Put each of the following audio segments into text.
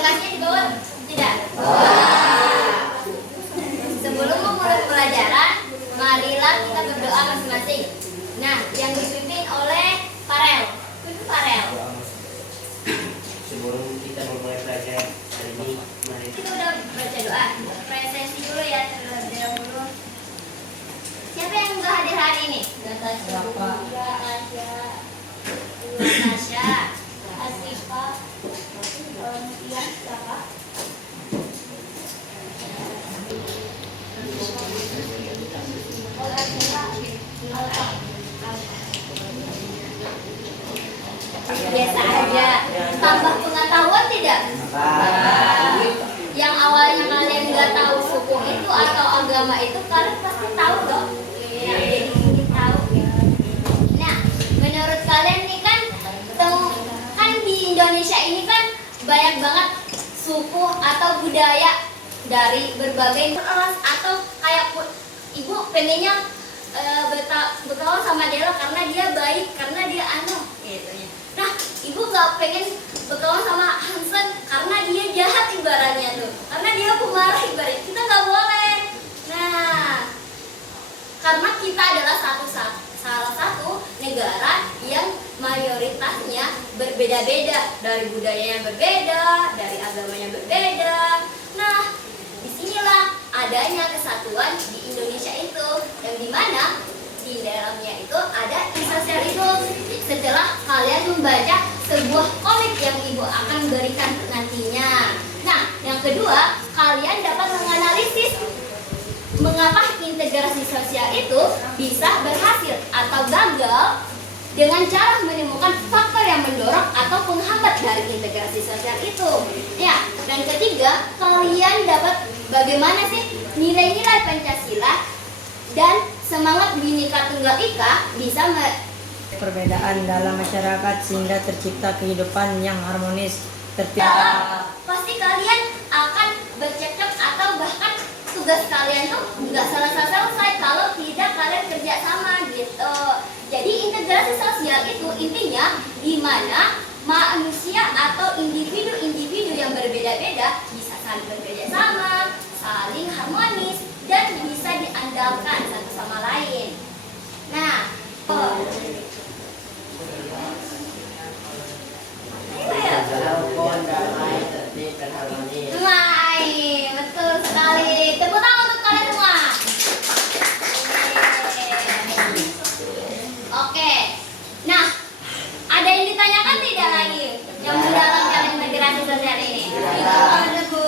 lokasinya di bawah? Tidak. Wah. Sebelum memulai pelajaran, marilah kita berdoa masing-masing. Nah, yang dipimpin oleh Farel. Pimpin Farel. Sebelum kita memulai pelajaran hari ini, mari Kita udah baca doa. Presentasi dulu ya, terlebih dahulu. Siapa yang nggak hadir hari ini? Natasha, Natasha, Asifa, Tia, siapa? Biasa aja. Tambah pengetahuan tidak? Yang awalnya kalian nggak tahu suku itu atau agama itu, kalian pasti tahu dong. Jadi mungkin tahu. Nah, menurut kalian nih kan, kan di Indonesia ini kan banyak banget suku atau budaya dari berbagai ras, atau kayak ibu pengennya berkawan sama Dela karena dia baik, karena dia gitu ya. Nah, ibu gak pengen berkawan sama Hansen karena dia jahat ibaratnya tuh, karena dia pemarah ibaratnya. Kita nggak boleh. Nah, karena kita adalah salah satu negara yang mayoritasnya berbeda-beda, dari budayanya berbeda, dari agamanya berbeda. Nah, disinilah adanya kesatuan di Indonesia itu, yang dimana di dalamnya itu ada Insosial itu. Setelah kalian membaca sebuah komik yang ibu akan berikan nantinya. Nah, yang kedua, kalian dapat menganalisis mengapa integrasi sosial itu bisa berhasil atau gagal dengan cara menemukan faktor yang mendorong atau penghambat dari integrasi sosial itu. Ya, dan ketiga, kalian dapat bagaimana sih nilai-nilai Pancasila dan semangat Bhinneka Tunggal Ika bisa perbedaan dalam masyarakat sehingga tercipta kehidupan yang harmonis, tertib. Pasti kalian akan bercekcok atau bahkan tugas kalian tuh nggak selesai kalau tidak kalian kerja sama gitu. Jadi integrasi sosial itu intinya di mana manusia atau individu-individu yang berbeda-beda bisa saling bekerja sama, saling harmonis, dan bisa diandalkan satu sama lain. Nah, betul sekali. Tepuk tangan untuk kalian semua. Oke. Nah, ada yang ditanyakan tidak lagi yang mendalamkan integrasi sosial ini? Ada Bu,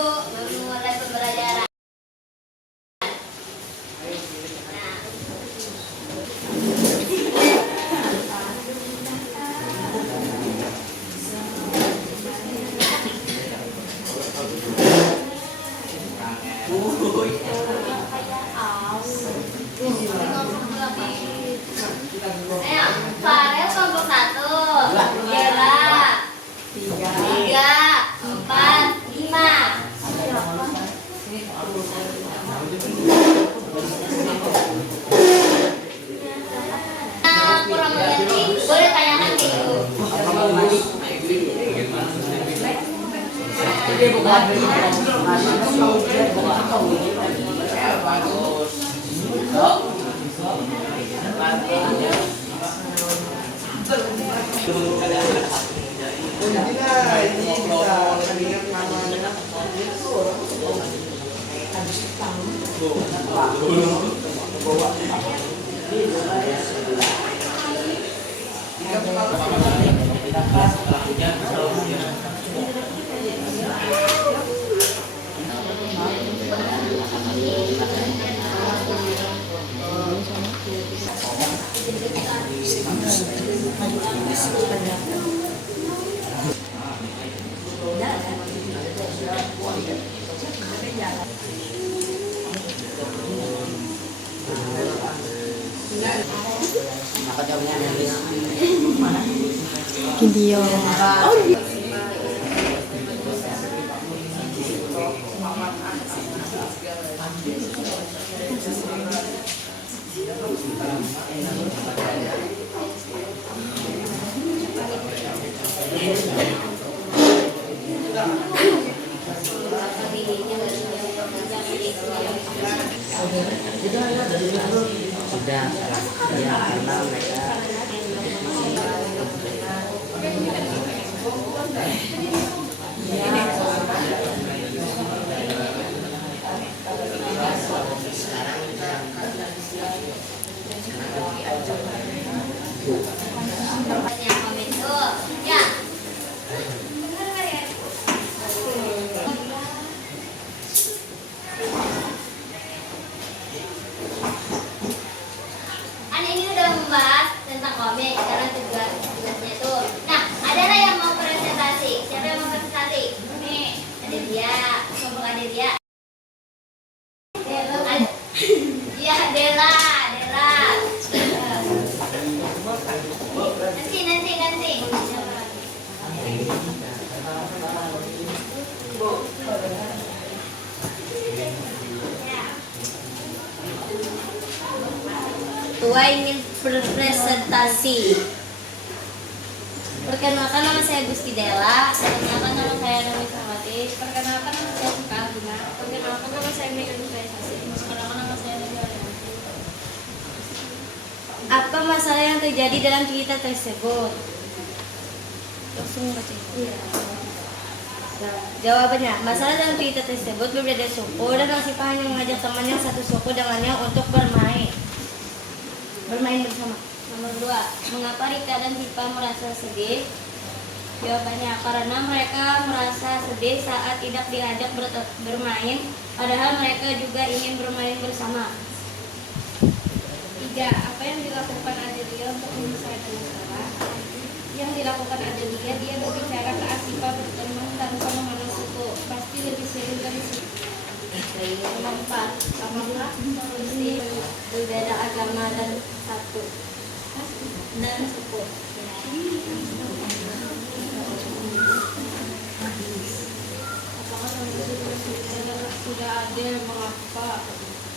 mulai pembelajaran. Ayo, Farel kelompok 1, Dela 3, 4, 5. Nah, kurang mengerti, boleh tanyakan ke ibu. Video. Tidak, ya karena mereka Banyak komen tuh. Ya. An ini udah membahas tentang komik, sekarang tugasnya tuh. Nah, ada nggak yang mau presentasi? Siapa yang mau presentasi? Nih, ada dia. Sombong ada dia. Iya, Dela. Nanti. Tua ingin berpresentasi. Perkenalkan, nama saya Gusti Dela. Perkenalkan, nama saya Nami Samati. Perkenalkan, nama saya Sukarina. Perkenalkan, nama saya Megan Presasi. Perkenalkan, nama saya Nadia. Apa masalah yang terjadi dalam cerita tersebut? Langsung baca. Iya. Jawabannya, masalah dalam cerita tersebut berbeda suku dan si hanya mengajak teman yang satu suku dengannya untuk bermain bersama. Nomor 2, mengapa Rika dan Tipa merasa sedih? Jawabannya, karena mereka merasa sedih saat tidak diajak bermain, padahal mereka juga ingin bermain bersama. 3, apa yang dilakukan Adelia untuk menyelesaikan masalah? Yang dilakukan Adelia, dia berbicara ke Asifa berteman tanpa memandang suku, pasti lebih seru dari suku. Nomor 4, apakah mesti berbeda agama dan suku? Apakah sudah adil? Mengapa?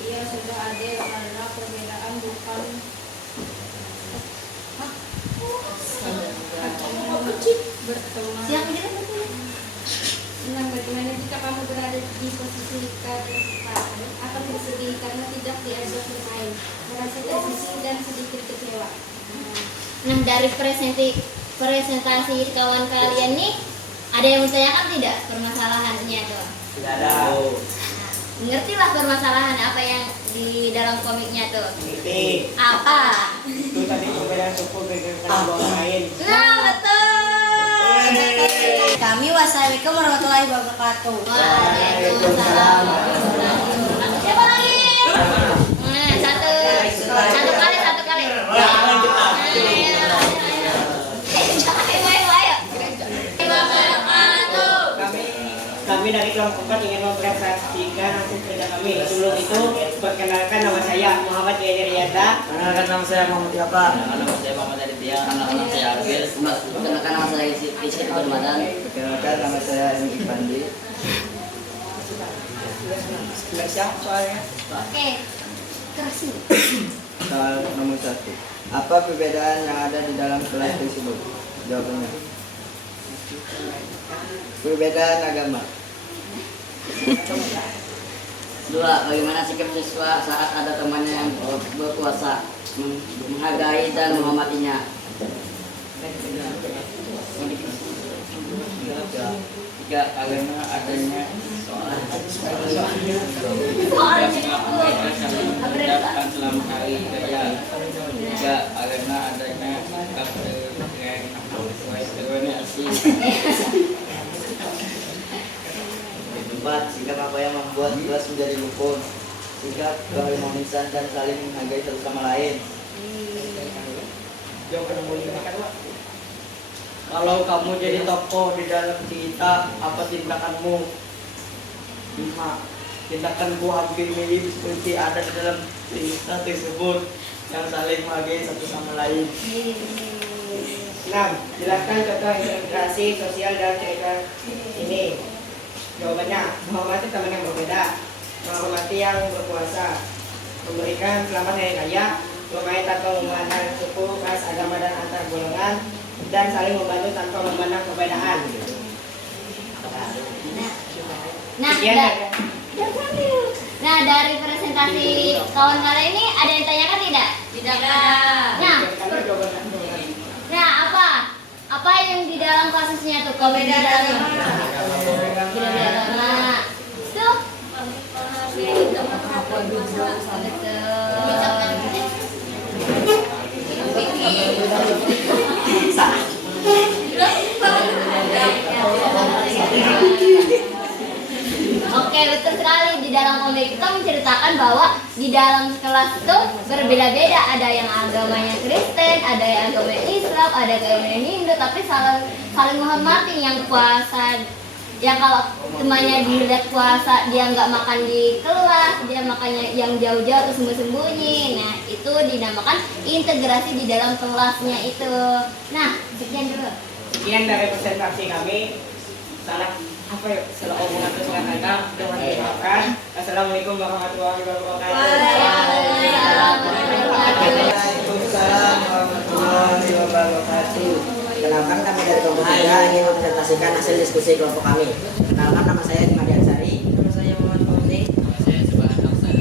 Ia sudah adil karena perbedaan bukan berteman. Nah, bagaimana jika kamu berada di posisi Rika dan Tipa? Akan bersedih karena tidak diajak bermain, merasa tersisih dan sedikit kecewa. Nah, dari presentasi kawan kalian nih, ada yang menanyakan tidak permasalahannya tuh? tidak ada. Ngerti lah permasalahan apa yang di dalam komiknya tuh? Ngerti. Apa? Itu tadi perbedaan suku berdasarkan buang lain. Nah, betul. Kami wassalamualaikum warahmatullahi wabarakatuh. Waalaikumsalam warahmatullahi wabarakatuh. Siapa lagi? Nah, satu kali. Kami dari kelompok 4 ingin mempresentasikan hasil kerja kami. Sebelum itu, perkenalkan nama saya Muhammad Yadi Riyada. Perkenalkan nama saya Muhammad Tiapa. Nama saya Muhammad Aditya, nama saya Agil. Perkenalkan nama saya Isyid Ramadan. Perkenalkan nama saya Indi Pandi. Siap soalnya. Oke. Kasih. Soal nomor 1. Apa perbedaan yang ada di dalam kelas tersebut? Jawabannya. Perbedaan agama. 2. Bagaimana sikap siswa saat ada temannya yang berpuasa, menghargai dan menghormatinya? 3. Bagaimana adanya mengucapkan selamat hari raya? 3. Bagaimana adanya asing? 4. Sikap apa yang membuat kelas menjadi rukun? Sikap keharmonisan dan saling menghargai satu sama lain. Kalau kamu jadi tokoh di dalam cerita, apa tindakanmu? 5. Tindakanku hampir mirip seperti ada di dalam cerita tersebut yang saling menghargai satu sama lain. 6. Jelaskan contoh integrasi sosial dalam cerita ini. Jawabannya, menghormati teman yang berbeda, menghormati yang berpuasa, memberikan selamat hari raya, bermain tanpa memandang suku, ras, agama, dan antar golongan, dan saling membantu tanpa memandang perbedaan. Nah, Nah, dari presentasi kawan kalian ini ada yang tanyakan tidak? Tidak. Nah, apa? Apa yang di dalam kasusnya tuh? Komen di dalam. Beda agama. Itu. Oke, betul sekali. Di dalam komik itu menceritakan bahwa di dalam kelas itu berbeda-beda. Ada yang agamanya Kristen, ada yang agamanya Islam, ada yang agamanya Hindu, tapi saling menghormati. Yang puasa, yang kalau temannya dilihat puasa dia nggak makan di kelas, dia makannya yang jauh-jauh atau sembunyi-sembunyi. Nah, itu dinamakan integrasi di dalam kelasnya itu. Nah, sekian dulu. Sekian dari presentasi kami. Salah omongan kesukaan kita. Dengan dimaafkan. Assalamualaikum warahmatullahi wabarakatuh. Waalaikumsalam warahmatullahi wabarakatuh. Kenalkan, kami dari kelompok 3 ingin mempresentasikan hasil diskusi kelompok kami. Kenalkan, nama saya Dimadi Ansari. Nama saya Muhammad Fauzi. Saya Subhan Hasan.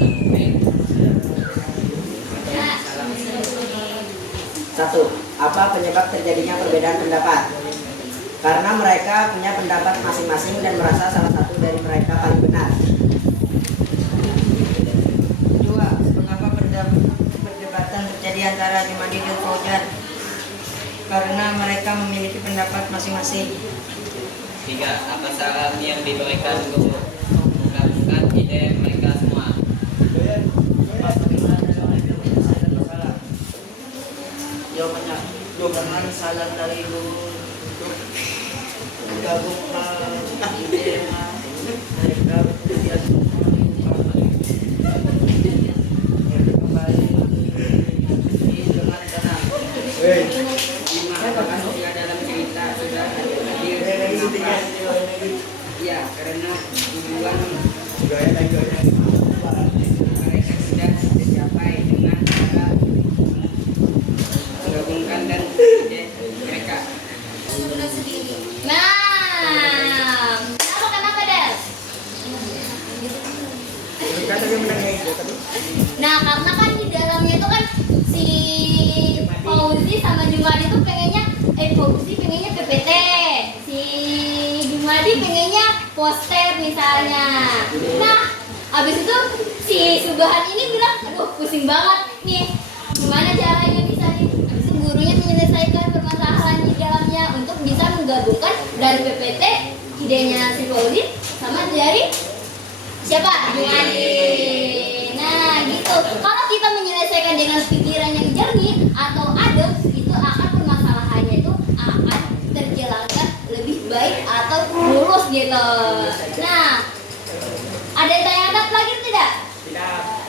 1. Apa penyebab terjadinya perbedaan pendapat? Karena mereka punya pendapat masing-masing dan merasa salah satu dari mereka paling benar. 2. Mengapa perdebatan terjadi antara Jumadi dan Fauzan? Karena mereka memiliki pendapat masing-masing. 3. Apa saran yang diberikan untuk menggabungkan ide mereka semua? Jawabannya salam dari guru untuk menggabungkan ide mereka kemudian kembali dengan tenang. Juga dalam cerita sudah hadir kenapa? Ya, karena tujuan mereka sudah tercapai dengan cara menggabungkan dan ide mereka. Nah, kenapa Del? Nah, karena kan di dalamnya itu kan si Fauzi sama Jumadi tuh pengennya, Fauzi pengennya PPT, si Jumadi pengennya poster misalnya. Nah, abis itu si Subhan ini bilang, aduh pusing banget nih, gimana caranya bisa nih? Abis itu gurunya menyelesaikan permasalahan di dalamnya untuk bisa menggabungkan dari PPT idenya si Fauzi sama dari siapa? Jumadi. Nah, gitu. Kalau kita menyelesaikan dengan pikiran yang jernih atau adem, itu akan permasalahannya itu akan terjalankan lebih baik atau lurus gitu. Nah, ada yang tanya lagi tidak?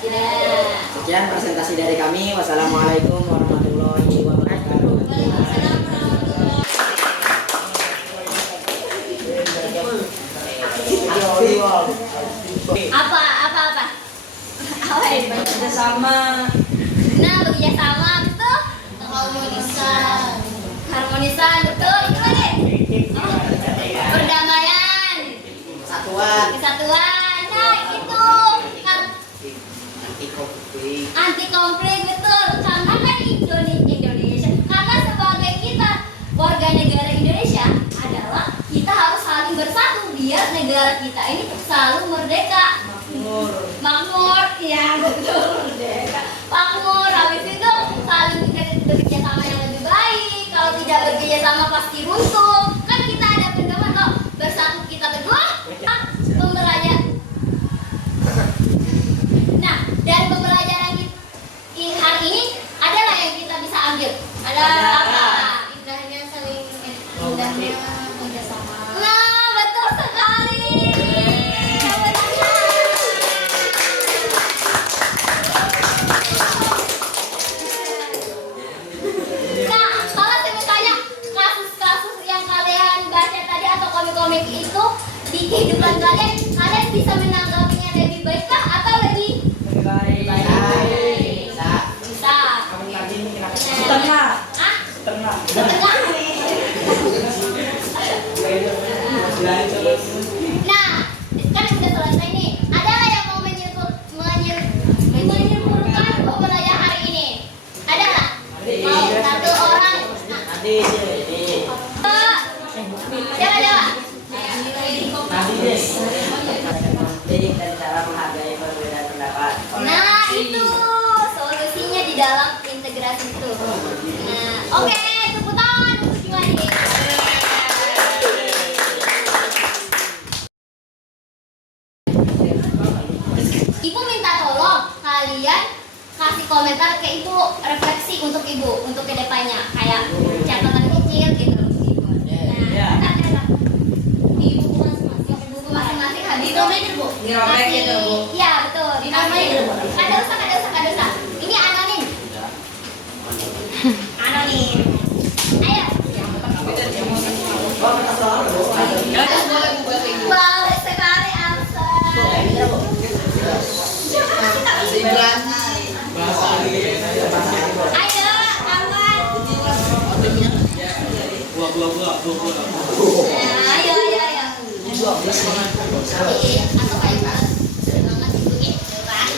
Tidak. Sekian presentasi dari kami. Wassalamualaikum warahmatullahi wabarakatuh. Apa? Apa yang Kita sama. Nah, bekerja sama, betul? Harmonisan, betul? Itu deh. Perdamaian, kesatuan. Nah, itu kan anti konflik, betul? Karena kan Indonesia, karena sebagai kita warga negara Indonesia adalah kita harus saling bersatu biar negara kita ini selalu merdeka. Makmur, ya betul, merdeka. Makmur, habis itu saling bekerja sama yang lebih baik. Kalau tidak bekerja sama pasti runtuh. Kan kita ada pedoman kok, bersatu kita teguh. Pembelajaran. Nah, dari pembelajaran hari ini adalah yang kita bisa ambil. Ada apa? Indahnya saling indahnya kerjasama. Nah, betul sekali. Nah, kalau saya bertanya kasus-kasus yang kalian baca tadi atau komik-komik itu di kehidupan kalian, kalian bisa menanggapinya lebih baikkah atau lebih baik? Bisa. Setengah. Ah? Setengah. Nah, kan sudah selesai nih. Ada nggak yang mau konflik dan cara menghargai perbedaan pendapat. Nah, itu solusinya di dalam integrasi itu. Nah, oke, tepuk tangan untuk Juwadi. Ibu minta tolong kalian kasih komentar ke ibu, refleksi untuk ibu untuk kedepannya, kayak catatan kecil gitu. Nah, ada di buku masing-masing, buku masing-masing habis itu kasih, iya betul. Kada usah. Ini anonim. Anonim. Ayo. Wow, sekali Elsa. Ayo, kawan. Nah, ayo. Atau kayak semangat ibu gitu kan.